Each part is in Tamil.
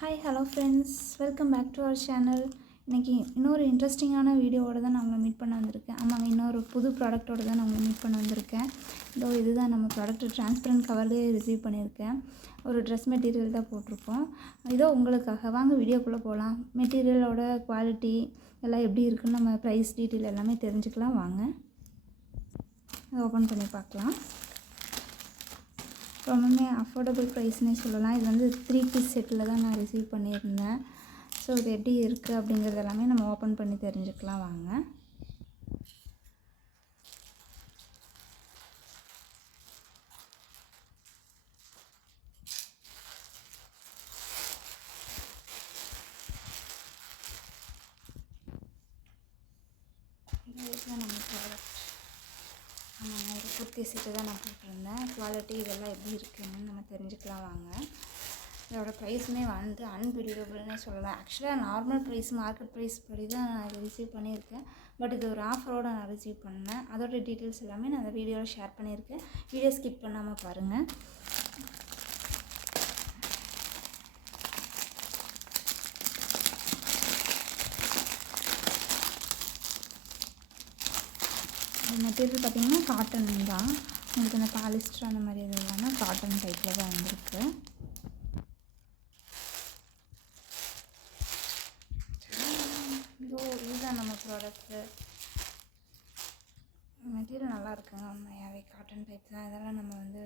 Hi hello friends, welcome back to our channel. இன்றைக்கி இன்னொரு இன்ட்ரெஸ்டிங்கான வீடியோவோடு தான் நான் உங்களை மீட் பண்ண வந்திருக்கேன். ஆமாங்க, இன்னொரு புது ப்ராடக்ட்டோடு தான் நான் உங்களை மீட் பண்ண வந்திருக்கேன். இதுதான் நம்ம ப்ராடக்ட்டு டிரான்ஸ்பரண்ட் கவர்லேயே ரிசீவ் பண்ணியிருக்கேன். ஒரு ட்ரெஸ் மெட்டீரியல் தான் போட்டிருக்கோம். உங்களுக்காக வாங்க வீடியோக்குள்ளே போகலாம். மெட்டீரியலோட குவாலிட்டி எல்லாம் எப்படி இருக்குன்னு நம்ம ப்ரைஸ் டீட்டெயில் எல்லாமே தெரிஞ்சுக்கலாம். வாங்க ஓப்பன் பண்ணி பார்க்கலாம். ரொம்பவுமே அஃபோர்டபுள் ப்ரைஸ்னே சொல்லலாம். இது 3 பீஸ் செட்டில் தான் நான் ரிசீவ் பண்ணியிருந்தேன். இது எப்படி இருக்குது அப்படிங்கிறது எல்லாமே நம்ம ஓப்பன் பண்ணி தெரிஞ்சுக்கலாம். வாங்க. நம்ம ப்ராடக்ட் ஒரு குர்த்தி செட்டு தான் நான் போட்டிருந்தேன். குவாலிட்டி இதெல்லாம் எப்படி இருக்குன்னு நம்ம தெரிஞ்சுக்கலாம். வாங்க. இதோட ப்ரைஸுமே அன்பிலீவபிள்னே சொல்லலாம். ஆக்சுவலாக நார்மல் ப்ரைஸ், மார்க்கெட் ப்ரைஸ் படி தான் நான் இதை ரிசீவ் பண்ணியிருக்கேன். பட் இது ஒரு ஆஃபரோடு நான் ரிசீவ் பண்ணேன். அதோட டீட்டெயில்ஸ் எல்லாமே நான் அந்த வீடியோவில் ஷேர் பண்ணியிருக்கேன். வீடியோ ஸ்கிப் பண்ணாமல் பாருங்கள். மெட்டீரியல் பார்த்திங்கன்னா காட்டன் தான். உங்களுக்கு அந்த பாலிஸ்டர் அந்த மாதிரி இது இல்லாமல் காட்டன் டைப்பில் தான் வந்திருக்கு. இதுதான் நம்ம ப்ராடக்ட்டு. மெட்டீரியல் நல்லா இருக்குங்க. உண்மையாகவே காட்டன் டைப் தான். இதெல்லாம் நம்ம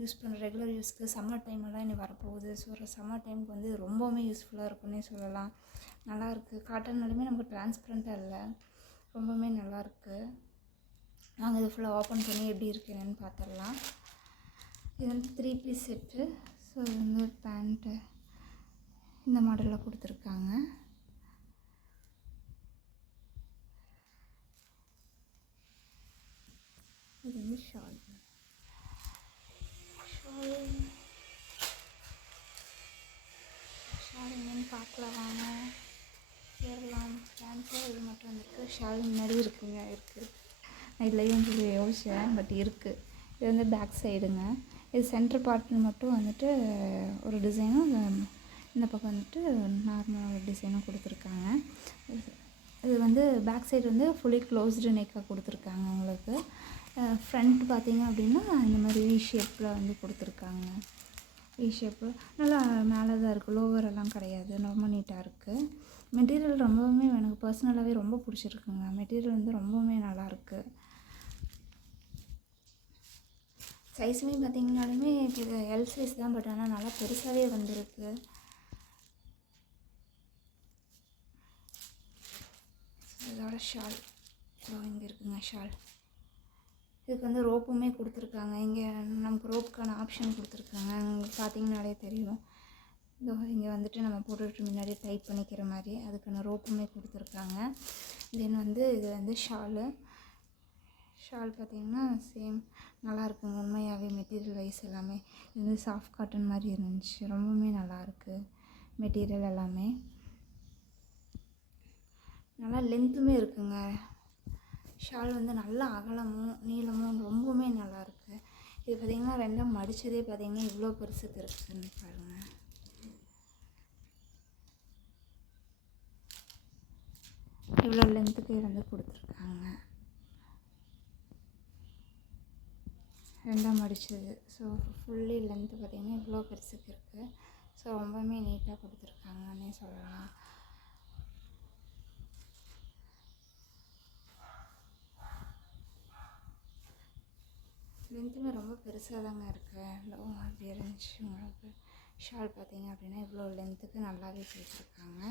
யூஸ் பண்ணுற ரெகுலர் யூஸ்க்கு சம்மர் டைமெல்லாம் இனி வரப்போகுது. ஒரு சம்மர் டைமுக்கு ரொம்பவுமே யூஸ்ஃபுல்லாக இருக்குன்னே சொல்லலாம். நல்லாயிருக்கு. காட்டன்னாலுமே நமக்கு டிரான்ஸ்பரண்ட்டாக இல்லை, ரொம்பவுமே நல்லாயிருக்கு. நாங்கள் இது ஃபுல்லாக ஓப்பன் பண்ணி எப்படி இருக்குன்னு பார்த்துடலாம். இது 3 பீஸ் செட்டு. இது பேண்ட்டு இந்த மாடலில் கொடுத்துருக்காங்க. இது ஷால் என்னன்னு பார்க்கலாம். வாங்க ஏறலாம். பேண்ட்டு இது மட்டும் வந்துருக்கு. ஷால் முன்னாடி இருக்குது. நான் இல்லைன்னு சொல்லி யோசிச்சேன், பட் இருக்குது. இது பேக் சைடுங்க. இது சென்டர் பார்ட்டில் மட்டும் ஒரு டிசைனும், இந்த பக்கம் நார்மலாக டிசைனும் கொடுத்துருக்காங்க. இது பேக் சைடு ஃபுல்லி க்ளோஸ்டு நெக்காக கொடுத்துருக்காங்க. உங்களுக்கு ஃப்ரண்ட் பார்த்திங்க அப்படின்னா இந்த மாதிரி வி ஷேப்பில் கொடுத்துருக்காங்க. வி ஷேப்பு நல்லா மேலே தான் இருக்குது. லோவரெல்லாம் கிடையாது. ரொம்ப நீட்டாக இருக்குது. மெட்டீரியல் ரொம்பவுமே எனக்கு பர்சனலாகவே ரொம்ப பிடிச்சிருக்குங்க. மெட்டீரியல் ரொம்பவுமே நல்லாயிருக்கு. சைஸுமே பார்த்திங்கனாலுமே இது எல் சைஸ் தான், பட் ஆனால் நல்லா பெருசாகவே வந்திருக்கு. இதோட ஷால் இங்கே இருக்குங்க. ஷால் இதுக்கு ரோப்புமே கொடுத்துருக்காங்க. இங்கே நமக்கு ரோப்புக்கான ஆப்ஷன் கொடுத்துருக்காங்க. உங்களுக்கு பார்த்திங்கனாலே தெரியும். இங்கே நம்ம போட்டுட்டு முன்னாடி டைப் பண்ணிக்கிற மாதிரி அதுக்கான ரோப்புமே கொடுத்துருக்காங்க. தென் இது ஷால் பார்த்திங்கன்னா சேம் நல்லா இருக்குங்க. உண்மையாகவே மெட்டீரியல் வைஸ் எல்லாமே இது சாஃப்ட் காட்டன் மாதிரி இருந்துச்சு. ரொம்பவுமே நல்லாயிருக்கு. மெட்டீரியல் எல்லாமே நல்லா லென்த்துமே இருக்குங்க. ஷால் நல்லா அகலமும் நீளமும் ரொம்பவுமே நல்லாயிருக்கு. இது பார்த்திங்கன்னா ரெண்டாக மடித்ததே பார்த்திங்கன்னா இவ்வளோ பெருசுக்கு இருக்குதுன்னு பாருங்கள். இவ்வளோ லென்த்துக்கு கொடுத்துருக்காங்க. ரெண்டாக மடித்தது. ஃபுல்லி லென்த்து பார்த்திங்கன்னா இவ்வளோ பெருசுக்கு இருக்குது. ரொம்பவுமே நீட்டாக கொடுத்துருக்காங்கன்னே சொல்லலாம். லென்த்துமே ரொம்ப பெருசாக தாங்க இருக்குது. அப்படி இருந்துச்சு. உங்களுக்கு ஷால் பார்த்திங்க அப்படின்னா இவ்வளோ லென்த்துக்கு நல்லாவே கொடுத்துருக்காங்க.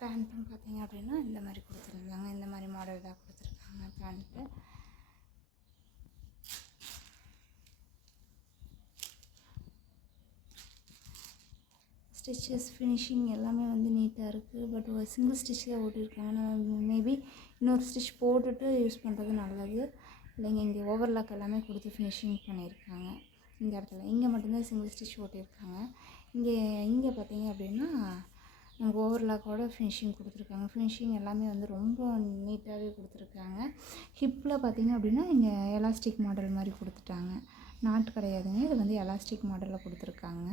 பேண்ட்டும் பார்த்திங்க அப்படின்னா இந்த மாதிரி கொடுத்துருந்தாங்க. இந்த மாதிரி மாடல் தான் கொடுத்துருக்காங்க பேண்ட்டு. ஸ்டிச்சஸ் ஃபினிஷிங் எல்லாமே நீட்டாக இருக்குது. பட் ஒரு சிங்கிள் ஸ்டிச்சில் ஓட்டியிருக்காங்க. நம்ம மேபி இன்னொரு ஸ்டிச் போட்டுட்டு யூஸ் பண்ணுறது நல்லது. இல்லைங்க, இங்கே ஓவர்லாக் எல்லாமே கொடுத்து ஃபினிஷிங் பண்ணியிருக்காங்க. இந்த இடத்துல இங்கே மட்டும்தான் சிங்கிள் ஸ்டிச் ஓட்டியிருக்காங்க. இங்கே பார்த்திங்க அப்படின்னா நமக்கு ஓவர்லாக்கோட ஃபினிஷிங் கொடுத்துருக்காங்க. ஃபினிஷிங் எல்லாமே ரொம்ப நீட்டாகவே கொடுத்துருக்காங்க. ஹிப்பில் பார்த்திங்க அப்படின்னா இங்கே எலாஸ்டிக் மாடல் மாதிரி கொடுத்துட்டாங்க. நாட் கிடையாதுங்க. இது வந்து எலாஸ்டிக் மாடலில் கொடுத்துருக்காங்க.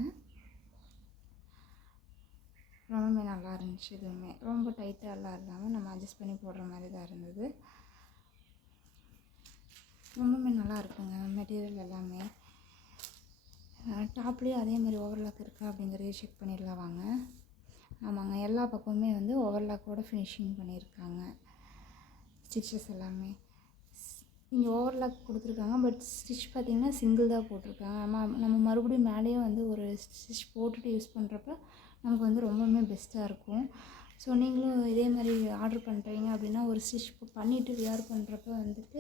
ரொம்பவே நல்லா இருந்துச்சு. இதுவுமே ரொம்ப டைட்டாலாம் இல்லாமல் நம்ம அட்ஜஸ்ட் பண்ணி போடுற மாதிரி தான் இருந்தது. ரொம்பவே நல்லா இருக்குங்க மெட்டீரியல் எல்லாமே. டாப்லேயும் அதே மாதிரி ஓவர்லாக் இருக்கா அப்படிங்கிறதையும் செக் பண்ணிடலாம் வாங்க. ஆமாங்க, எல்லா பக்கமுமே வந்து ஓவர்லாக்கோட ஃபினிஷிங் பண்ணியிருக்காங்க. ஸ்டிச்சஸ் எல்லாமே இங்கே ஓவர்லாக் கொடுத்துருக்காங்க. பட் ஸ்டிச் பார்த்திங்கன்னா சிங்கிள் தான் போட்டிருக்காங்க. நம்ம மறுபடியும் மேலேயும் வந்து ஒரு ஸ்டிச் போட்டுட்டு யூஸ் பண்ணுறப்ப நமக்கு வந்து ரொம்பவுமே பெஸ்ட்டாக இருக்கும். ஸோ நீங்களும் இதே மாதிரி ஆர்டர் பண்ணுறீங்க அப்படின்னா ஒரு ஸ்டிச் பண்ணிவிட்டு வியர் பண்ணுறப்ப வந்துட்டு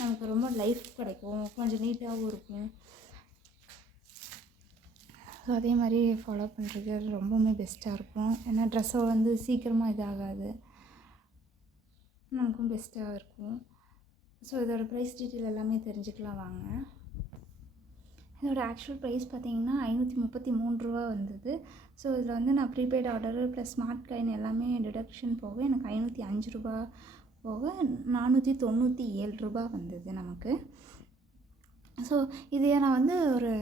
நமக்கு ரொம்ப லைஃப் கிடைக்கும், கொஞ்சம் நீட்டாகவும் இருக்கும். ஸோ அதே மாதிரி ஃபாலோ பண்ணுறது ரொம்பவுமே பெஸ்ட்டாக இருக்கும். ஏன்னா ட்ரெஸ்ஸை வந்து சீக்கிரமாக இதாகாது, நமக்கும் பெஸ்ட்டாக இருக்கும். ஸோ இதோட ப்ரைஸ் டீட்டெயில் எல்லாமே தெரிஞ்சுக்கலாம் வாங்க. இதோட ஆக்சுவல் ப்ரைஸ் பார்த்திங்கன்னா 533 ரூபா வந்தது. ஸோ இதில் வந்து நான் prepaid order plus smart coin எல்லாமே டிடக்ஷன் போக எனக்கு 505 ரூபா போக 497 ரூபா வந்தது நமக்கு. ஸோ இதையே நான் வந்து ஒரு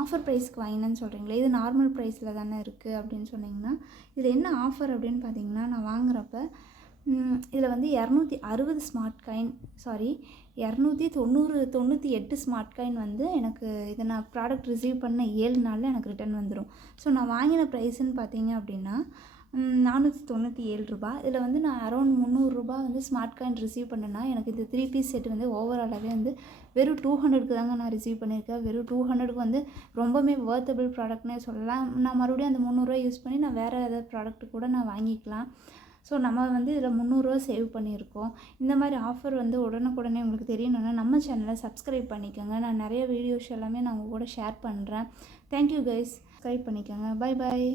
ஆஃபர் ப்ரைஸ்க்கு வாங்கினேன்னு சொல்கிறீங்களே, இது நார்மல் ப்ரைஸில் தானே இருக்குது அப்படின்னு சொன்னிங்கன்னா, இதில் என்ன ஆஃபர் அப்படின்னு பார்த்தீங்கன்னா, நான் வாங்குகிறப்ப இதில் வந்து 260 ஸ்மார்ட் காயின் 298 ஸ்மார்ட் காயின் வந்து எனக்கு இதை நான் ப்ராடக்ட் ரிசீவ் பண்ண 7 நாளில் எனக்கு ரிட்டர்ன் வந்துடும். ஸோ நான் வாங்கின ப்ரைஸுன்னு பார்த்தீங்க அப்படின்னா 497 ரூபா. இதில் வந்து நான் அரௌண்ட் 300 ரூபா வந்து ஸ்மார்ட் காயின் ரிசீவ் பண்ணேன்னா எனக்கு இந்த 3 பீஸ் செட் வந்து ஓவராலாகவே வந்து வெறும் 200க்கு தாங்க நான் ரிசீவ் பண்ணியிருக்கேன். வெறும் 200க்கு வந்து ரொம்பவே வர்த்தபிள் ப்ராடக்ட்னே சொல்லலாம். நான் மறுபடியும் அந்த 300 யூஸ் பண்ணி நான் வேறு ஏதாவது ப்ராடக்ட்டு கூட நான் வாங்கிக்கலாம். ஸோ நம்ம வந்து இதில் 300 சேவ் பண்ணியிருக்கோம். இந்த மாதிரி ஆஃபர் வந்து உடனுக்குடனே உங்களுக்கு தெரியணுன்னா நம்ம சேனலை சப்ஸ்கிரைப் பண்ணிக்கோங்க. நான் நிறைய வீடியோஸ் எல்லாமே நான் உங்கள் கூட ஷேர் பண்ணுறேன். தேங்க்யூ கைஸ், சப்ஸ்கிரைப் பண்ணிக்கோங்க. Bye bye.